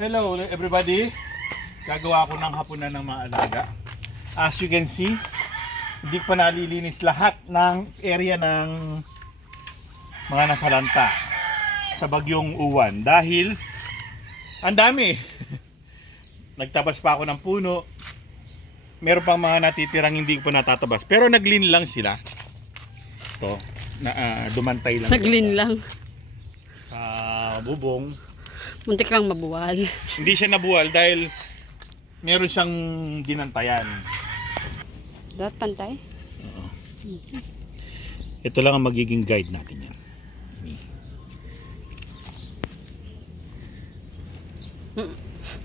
Hello everybody. Gagawa ko ng hapunan ng mga alaga. As you can see, hindi pa nalilinis lahat ng area ng mga nasalanta sa bagyong uwan dahil ang dami. Nagtabas pa ako ng puno. Meron pang mga natitirang hindi ko pa natatabas. Pero naglin lang sila. To, na ah, dumantay lang Naglin lang. sa bubong. Muntik lang mabuwal. Hindi siya nabuwal dahil meron siyang dinantayan. Dapat pantay? Ito lang ang magiging guide natin yan.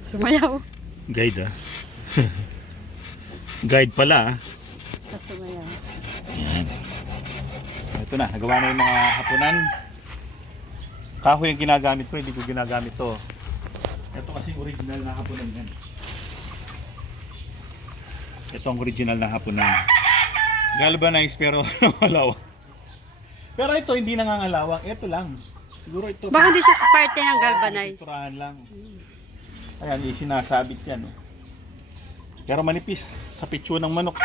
Sumayaw. Guide ah. guide pala ah. Sumayaw. Yan. Ito na, nagawa na yung mga hapunan. Kahoy yung ginagamit ko, hindi ko ginagamit to. Ito kasi original na hapunan yan. Ito ang original na hapunan. Galvanized pero malawak. Pero ito hindi nangangalawak. Ito lang. Siguro ito. Baka hindi siya parte ng galvanize. Piturahan lang. Ayan, yung sinasabit yan. Oh. Pero manipis sa pitso ng manok.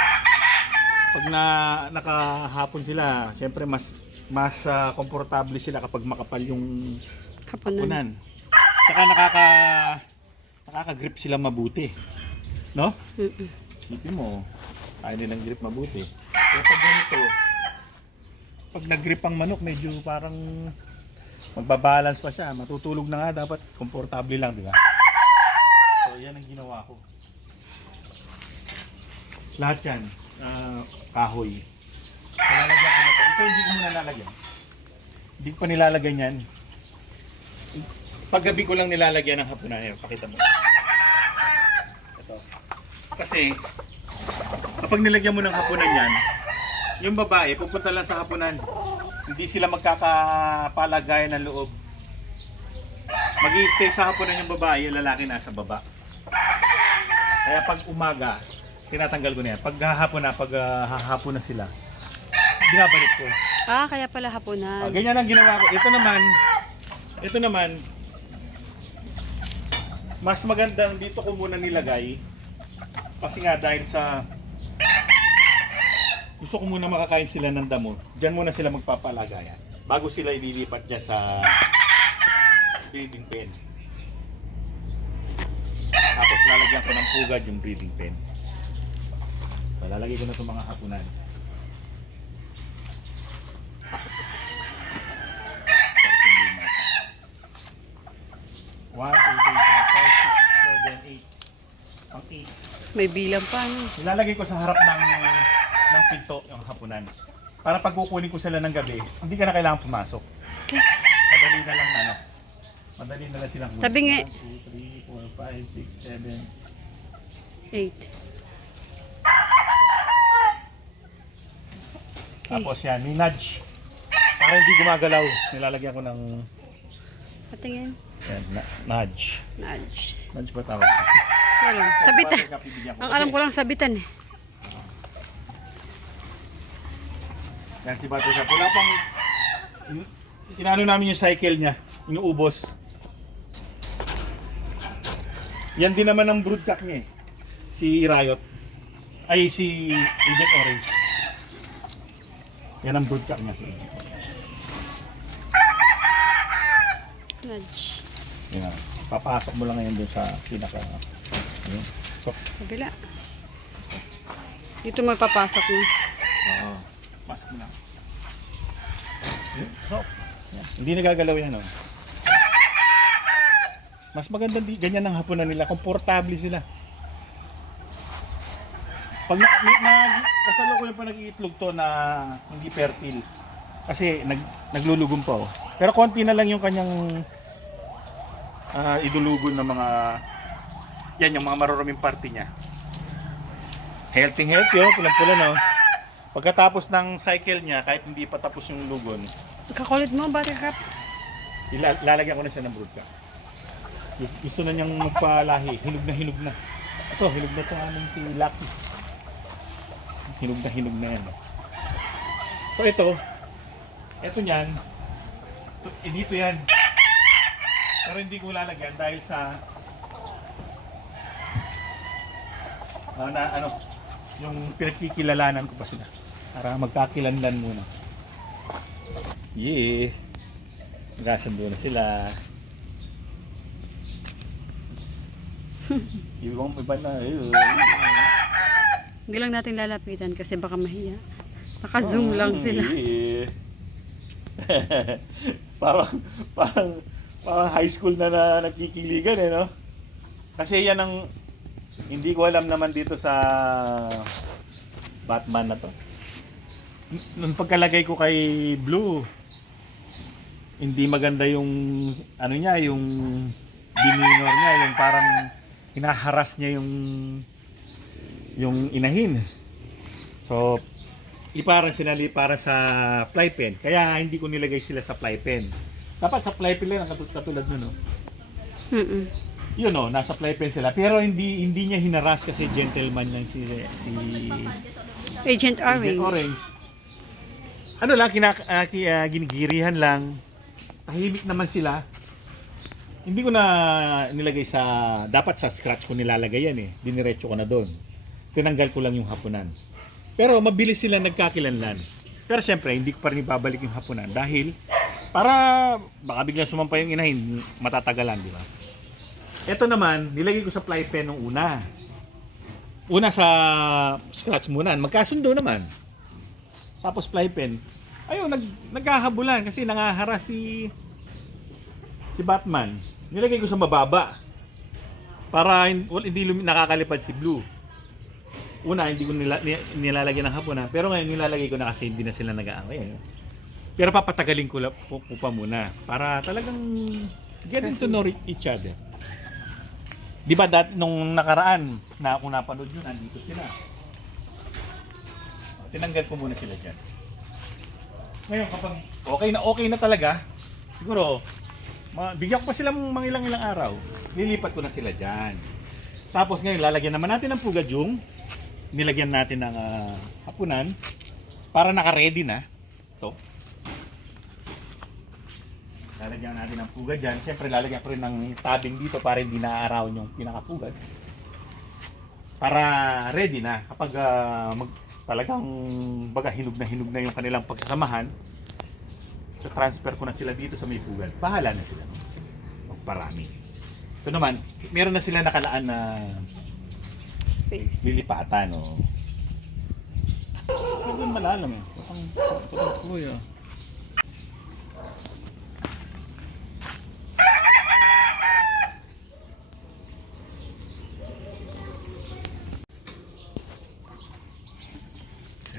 Pag na nakahapon sila, siyempre mas mas ah, komportable sila kapag makapal yung Kapunan. punan. Saka nakaka nakaka-grip sila mabuti. No? Mm-mm. Isipin mo, kaya nilang grip mabuti. Pero pag ganito, pag nag-grip ang manok, medyo parang magbabalance pa siya. Matutulog na nga, dapat komportable lang, di ba? So, yan ang ginawa ko. Lahat yan, ah, kahoy. To. Ito hindi ko muna lalagyan. Hindi ko pa nilalagyan yan. Paggabi ko lang nilalagyan ng hapunan. Ayan, pakita mo. Ito. Kasi, kapag nilagyan mo ng hapunan yan, yung babae, pupunta lang sa hapunan. Hindi sila magkakapalagayan ng loob. mag stay sa hapunan yung babae, yung lalaki nasa baba. Kaya pag umaga, tinatanggal ko na yan. Pag hahapon na, pag ah, hahapon na sila, binabalik ko. Ah, kaya pala Ah, hapunan. ganyan ang ginawa ko. Ito naman, ito naman, mas magandang dito ko muna nilagay. Kasi nga dahil sa gusto ko muna makakain sila ng damo. Diyan muna sila magpapalagayan. Bago sila ililipat dyan sa breeding pen. Tapos lalagyan ko ng pugad yung breeding pen. Lalagay ko na itong mga hapunan. 1, 2, 3, 4, 5, 6, 7, 8. Ang 8. May bilang pa, no? Ilalagay ko sa harap ng ng pinto yung hapunan. Para pag kukunin ko sila ng gabi, hindi ka na kailangan pumasok. Okay. Madali na lang ano. Madali na lang silang Tabi nga. 1, 2, 3, 4, 5, 6, 7. Eight. Tapos yan, may nudge. Para hindi gumagalaw, nilalagyan ko ng Patingin. Yan, na, nudge. Nudge. Nudge ba tawag? Wala. Sabitan. Ang alam ko lang sabitan eh. Yan si Buttercup. Wala pang... in- Inano namin yung cycle niya. Inuubos. Yan din naman ang broodcock niya eh. Si Riot. Ay, si Agent Orange. Yan ang broodcock niya. Si Agent Orange. Nudge. Yan. Papasok mo lang ngayon doon sa pinaka... Ayun. So, Kabila. Dito may papasok na. Oo. Pasok mo lang. So, yan. Hindi nagagalaw yan, oh. Mas maganda di ganyan ang hapunan nila, komportable sila. Pag na, na, kasalukuyan pa nag-iitlog to na hindi fertile. Kasi nag, naglulugong pa oh. Pero konti na lang yung kanyang ah, idulugon ng mga yan yung mga maruruming parte niya. Healthy healthy oh, pulang-pula no. Pagkatapos ng cycle niya, kahit hindi pa tapos yung lugon, Kakulit mo, Buttercup. ila- lalagyan ko na siya ng broodcock. Gusto na niyang magpalahi. Hinog na hinog na. Ito, hinog na ito aming si Lucky. Hinog na hinog na yan. So ito, ito niyan, ito- eh, dito yan. Pero hindi ko lalagyan dahil sa uh, na, ano, yung pinagkikilalanan ko pa sila. Para magkakilanlan muna. Yeah! Nagkasundo na sila. Ibang iba na. Eh. Hindi lang natin lalapitan kasi baka mahiya. Naka-zoom oh, lang sila. Yeah. parang, parang, parang high school na, na nagkikiligan eh, no? Kasi yan ang, hindi ko alam naman dito sa Batman na to. Nung pagkalagay ko kay Blue, hindi maganda yung, ano niya, yung demeanor niya, yung parang hinaharas niya yung, yung inahin. So, iparang sinali para sa fly pen. Kaya hindi ko nilagay sila sa fly pen. Dapat sa fly pen lang ang katul- katulad nun, no? Mm-mm. Yun, no, nasa fly pen sila. Pero hindi hindi niya hinaras kasi gentleman lang si si Agent Agent Orange. Orange. Ano lang, kina, ah, ki- ah, ginigirihan lang. Tahimik naman sila. Hindi ko na nilagay sa, dapat sa scratch ko nilalagay yan eh. Diniretso ko na doon. Tinanggal ko lang yung hapunan. Pero mabilis sila nagkakilanlan. Pero syempre, hindi ko pa rin ibabalik yung hapunan dahil para baka biglang sumampa yung inahin, matatagalan, di ba? Ito naman, nilagay ko sa fly pen nung una. Una sa scratch muna, magkasundo naman. Tapos fly pen. Ayun, nag, nagkahabulan kasi nangahara si si Batman. Nilagay ko sa mababa. Para wal- hindi lumi, nakakalipad si Blue. Una, hindi ko nila, ni- nilalagyan ng hapunan. Pero ngayon, nilalagay ko na kasi hindi na sila nag-aaway. Pero papatagalin ko, po, pa muna. Para talagang getting to know each other. Di ba dat nung nakaraan na ako napanood yun, andito sila. Tinanggal ko muna sila dyan. Ngayon kapag okay na okay na talaga, siguro, ma- bigyan ko pa sila mga ilang ilang araw, lilipat ko na sila dyan. Tapos ngayon, lalagyan naman natin ng pugad yung nilagyan natin ng ah, hapunan para naka-ready na. Ito. Lalagyan natin ng pugad dyan. Siyempre, lalagyan ko rin ng tabing dito para hindi naaarawan yung pinakapugad. Para ready na. Kapag ah, mag, talagang baga hinog na hinog na yung kanilang pagsasamahan, transfer ko na sila dito sa may pugad. Bahala na sila. Magparami. Ito naman, meron na sila nakalaan na Space. lilipatan. Oh. So, doon malalam eh. Parang kuya.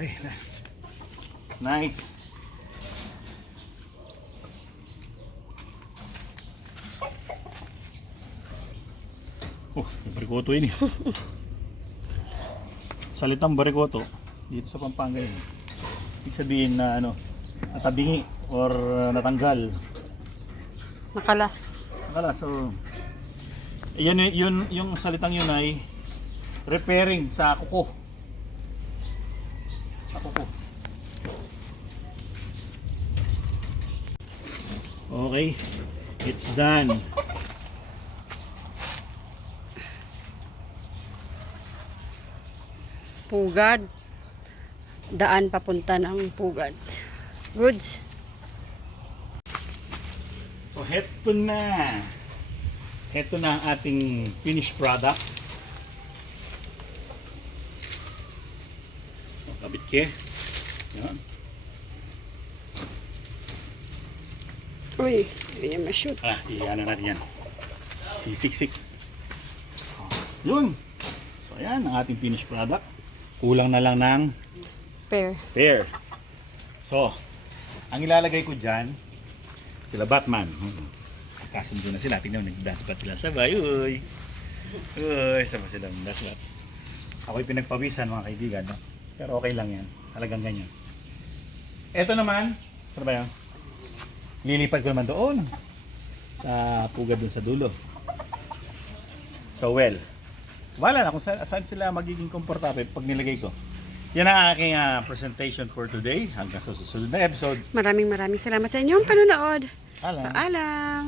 Ay, na. Nice. Oh, barikoto yun eh. Salitang barikoto dito sa Pampanga yun. Ibig sabihin na ano, natabingi or natanggal. Nakalas. Akala, so, yun, yun, yung salitang yun ay repairing sa kuko. Sa kuko. Okay, it's done. Pugad. Daan papunta ng pugad. Goods. So, heto na. Heto na ang ating finished product. O, Kabit ke. Yan. Uy, hindi niya ma-shoot. Ah, iyan na natin yan. Sisiksik. Yun. So, ayan ang ating finished product. Kulang na lang ng Pair. pair. So, ang ilalagay ko dyan, sila Batman. Hmm. Kasundo na sila. Tingnan mo, nag-dance bat sila sabay. Uy! Uy! Sabay sila mag-dance bat. Ako'y pinagpawisan mga kaibigan. No? Pero okay lang yan. Talagang ganyan. Ito naman, saan ba yan? Lilipad ko naman doon. Sa pugad doon sa dulo. So well, wala na kung saan, saan sila magiging komportable pag nilagay ko. Yan ang aking ah, presentation for today. Hanggang sa susunod na episode. Maraming maraming salamat sa inyong panonood. Alam. Paalam.